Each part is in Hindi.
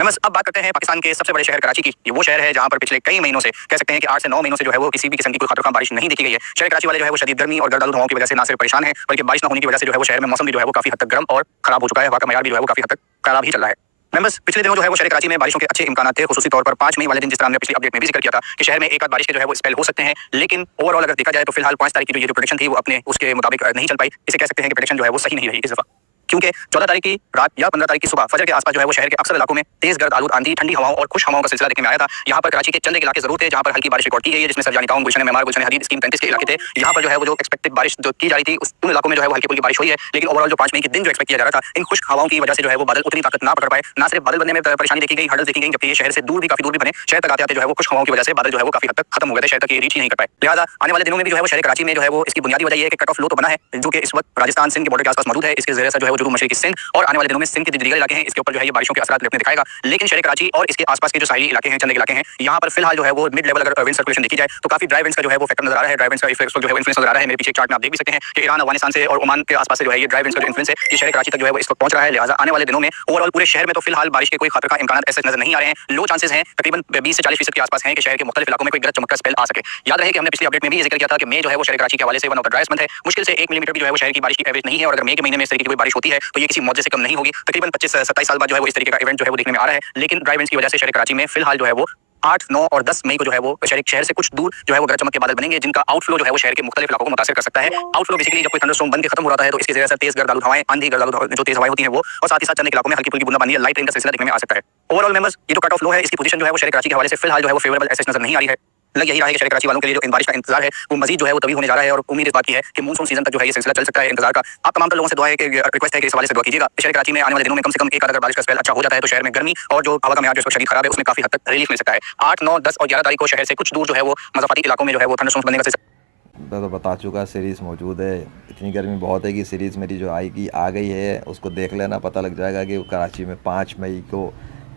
बस अब बात करते हैं पाकिस्तान के सबसे बड़े शहर कराची की। ये वो शहर है जहां पर पिछले कई महीनों से, कह सकते हैं कि 8 से 9 महीनों से जो है वो किसी भी किस्म की कोई खातिर बारिश नहीं देखी गई है। शहर कराची वाले जो है वो शदीद गर्मी और गर्दालू हवाओं की वजह से ना सिर्फ परेशान है, बल्कि बारिश न होने की वजह से जो है वो शहर में मौसम भी जो है वो काफी हद तक गर्म और खराब हो चुका है। हवा का मयार भी जो है वो काफी हद तक खराब ही चल रहा है। मेंबर्स, पिछले दिनों जो है वो शहर कराची में बारिशों के अच्छे इम्कान थे, खुसूसी तौर पर 5 मई वाले दिन, जिस तरह हमने पिछली अपडेट में भी जिक्र किया था कि शहर में एक आध बारिश के जो है वो स्पेल हो सकते हैं। लेकिन ओवरऑल अगर देखा जाए तो फिलहाल 5 तारीख की जो ये जो प्रेडिक्शन थी वो अपने उसके मुताबिक नहीं चल पाई। इसे कह सकते हैं कि प्रेडिक्शन जो है वो सही नहीं रही इस दफा, क्योंकि 14 तारीख की रात या 15 तारीख की सुबह फजर के आसपास जो है वो शहर के अक्सर इलाकों में तेज गर्द आलूद आंधी, ठंडी हवाओं और खुश हवाओं का सिलसिला देखने में आया था। यहाँ पर कराची के चंद एक इलाके जरूर थे जहाँ पर हल्की बारिश रिकॉर्ड की गई है, जिसमें सरजानी टाउन, गुलशन मेमार, गुलशन हदीद, स्कीम 35 के इलाके थे। यहाँ पर जो है वो जो एक्सपेक्टेड बारिश जो की जा रही थी उन इलाकों में जो है वो हल्की फुल्की बारिश हुई है। लेकिन ओवरऑल जो 5 मई के दिन जो एक्सपेक्ट किया जा रहा था, इन खुश हवाओं की वजह से जो है वो बादल उतनी ताकत ना पकड़ पाए। ना सिर्फ बादल बनने में परेशानी देखी गई, हर्डल्स देखी गई, जबकि ये शहर से दूर भी काफी दूर भी बने। शहर तक आते जो है वो खुश हवाओं की वजह से बादल जो है वो काफी हद तक खत्म हो गए थे, शहर तक ये रीच ही नहीं कर पाए। लिहाजा आने वाले दिनों में भी जो है वो शहर कराची में जो है वो इसकी बुनियादी वजह ये है कि कट ऑफ लो तो बना है, जो कि इस वक्त राजस्थान सिंध के बॉर्डर के आसपास मौजूद है। इसके जरिए से जो है वो जो मशरकी सिंध और आने वाले दिनों में सिंध के दीगर इलाके हैं, इसके ऊपर जो है ये बारिशों के असरात अपने दिखाएगा। लेकिन शहर कराची और इसके आसपास के जो साहिली इलाके हैं, चंद इलाके हैं, यहाँ पर फिलहाल जो है वो मिड लेवल अगर विंड सर्कुलेशन देखी जाए तो काफी ड्राई विंड्स का जो है वो फैक्टर नजर आ रहा है। ड्राई विंड्स का इफेक्ट जो है इन्फ्लुएंस नजर आ रहा है। मेरे पीछे एक चार्ट में आप देख भी सकते हैं कि ईरान, अफगानिस्तान से और ओमान के आसपास से जो है ये ड्राई विंड्स का जो इन्फ्लुएंस है ये शहर कराची तक जो है वो इस वक्त पहुंच रहा है। लिहाजा आने वाले दिनों में ओवरऑल पूरे शहर में तो फिलहाल बारिश के कोई खतरे का इम्कान ऐसे नजर नहीं आ रहे हैं। लो चांसेस हैं, तकरीबन 20 से 40% के आसपास है कि शहर के मुख्तलिफ इलाकों में कोई गरज चमक का स्पेल आ सके। याद रहे कि हमने पिछली अपडेट में भी जिक्र किया था कि मई जो है वो शहर कराची के हवाले से one of the driest month है। मुश्किल से 1 मिलीमीटर भी जो है वो शहर की बारिश की एवरेज नहीं है, और अगर मई के महीने में इस तरीके की कोई बारिश होती है तो ये किसी मौजे से कम नहीं होगी। तकरीबन 25-27 साल बाद जो है वो इस तरीके का इवेंट जो है वो देखने में आ रहा है। लेकिन ड्राई विंड्स की वजह से शहर कराची में फिलहाल जो है वो 8, 9 और 10 मई को जो है वो शहर से कुछ दूर जो है वो गरज चमक के बादल बनेंगे, जिनका आउटफ्लो जो है वो शहर के मुख्तलिफ इलाकों को मुतासिर कर सकता है। आउटफ्लो बेसिकली जब कोई थंडरस्टॉर्म बन के खत्म हो रहा है तो इसकी वजह से तेज गर्द आलूद हवाएं, आंधी, गर्द आलूद जो तेज हवाएं होती हैं वो, और साथ ही साथ चंद इलाकों में हल्की फुल्की बूंदाबांदी या लाइट रेन का सिलसिला देखने में आ सकता है। ओवरऑल मेंबर्स, ये जो कट ऑफ लो है इसकी पोजीशन जो है वो शहर कराची के हवाले से फिलहाल जो है वो फेवरेबल ऐसे नजर नहीं आ रही है। लग यही रहा है कि शहर कराची वालों के लिए जो इन बारिश का इंतजार है वो मजीद जो है वो तभी होने जा रहा है, और उम्मीद इस बात की है कि मानसून सीजन तक जो है ये सिलसिला चल सकता है इंतजार का। आप तमाम लोगों से दुआ है कि रिक्वेस्ट है कि इस हवाले से दुआ कीजिएगा। शहर कराची में आने वाले दिनों में कम से कम एक आध अगर बारिश का स्पेल अच्छा हो जाता है तो शहर में गर्मी और जो हवा का म्यार जो शरीर खराब है उसमें काफी हद तक रिलीफ मिल सकता है। 8, 9, 10 और 11 तारीख को शहर से कुछ दूर जो है वो मज़ाफ़ाती इलाकों में जो है वो थंडरस्टॉर्म्स बनने का सिलसिला। मैं तो बता चुका, सीरीज़ मौजूद है। इतनी गर्मी बहुत है कि सीरीज़ मेरी जो आएगी आ गई है, उसको देख लेना, पता लग जाएगा कि कराची में 5 मई को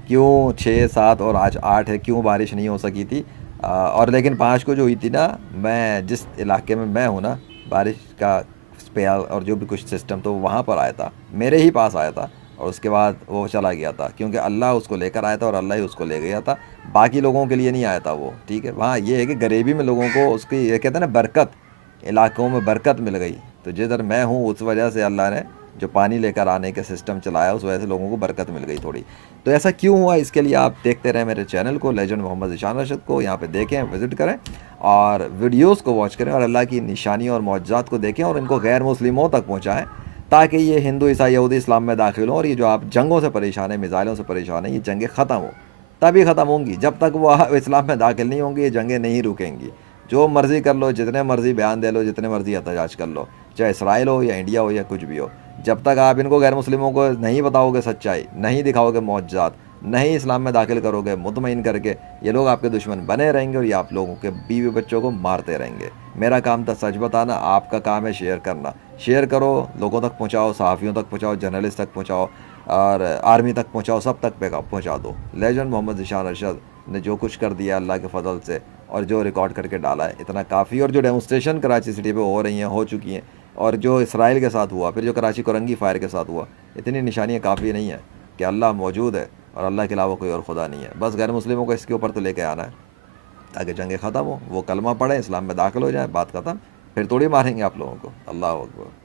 क्यों 6, 7 और आज 8 है, क्यों बारिश नहीं हो सकी थी। और लेकिन 5 को जो हुई थी ना, मैं जिस इलाके में मैं हूँ ना, बारिश का स्पेल और जो भी कुछ सिस्टम तो वहाँ पर आया था, मेरे ही पास आया था, और उसके बाद वो चला गया था, क्योंकि अल्लाह उसको लेकर आया था और अल्लाह ही उसको ले गया था। बाकी लोगों के लिए नहीं आया था वो, ठीक है। वहाँ ये है कि गरीबी में लोगों को उसकी, ये कहते हैं ना, बरकत, इलाकों में बरकत मिल गई। तो जिधर मैं हूँ उस वजह से अल्लाह ने जो पानी लेकर आने के सिस्टम चलाया, उस वजह से लोगों को बरकत मिल गई थोड़ी। तो ऐसा क्यों हुआ, इसके लिए आप देखते रहें मेरे चैनल को, लेजेंड मोहम्मद ज़ीशान रशीद को। यहाँ पे देखें, विज़िट करें और वीडियोस को वॉच करें, और अल्लाह की निशानियों और मौजज़ात को देखें और इनको गैर मुस्लिमों तक पहुँचाएँ, ताकि ये हिंदू, ईसाई, यहूदी इस्लाम में दाखिल हों। और ये जो आप जंगों से परेशान हैं, मिसाइलों से परेशान हैं, ये जंगें ख़त्म हो, तभी ख़त्म होंगी। जब तक वो इस्लाम में दाखिल नहीं होंगी, ये जंगें नहीं रुकेंगी। जो मर्ज़ी कर लो, जितने मर्ज़ी बयान दे लो, जितने मर्ज़ी एहतजाज कर लो, चाहे इसराइल हो या इंडिया हो या कुछ भी हो, जब तक आप इनको, गैर मुस्लिमों को, नहीं बताओगे सच्चाई, नहीं दिखाओगे मौजज़ात, नहीं इस्लाम में दाखिल करोगे मुतमईन करके, ये लोग आपके दुश्मन बने रहेंगे और ये आप लोगों के बीवी बच्चों को मारते रहेंगे। मेरा काम था सच बताना, आपका काम है शेयर करना। शेयर करो, लोगों तक पहुँचाओ, सहाफ़ियों तक पहुँचाओ, जर्नलिस्ट तक पहुँचाओ, और आर्मी तक पहुँचाओ, सब तक पहुँचा दो। लेजेंड मोहम्मद ज़ीशान रशीद ने जो कुछ कर दिया अल्लाह के फ़ज़ल से, और जो रिकॉर्ड करके डाला है, इतना काफ़ी। और जो डेमोस्ट्रेशन कराची सिटी पे हो रही हैं, हो चुकी हैं, और जो इसराइल के साथ हुआ, फिर जो कराची कोरंगी फायर के साथ हुआ, इतनी निशानियाँ काफ़ी नहीं है कि अल्लाह मौजूद है और अल्लाह के अलावा कोई और खुदा नहीं है। बस गैर मुस्लिमों को इसके ऊपर तो लेके आना है, ताकि जंगें ख़त्म हो, वो कलमा पढ़ें, इस्लाम में दाखिल हो जाए, बात ख़त्म। फिर थोड़ी मारेंगे आप लोगों को। अल्लाह अकबर।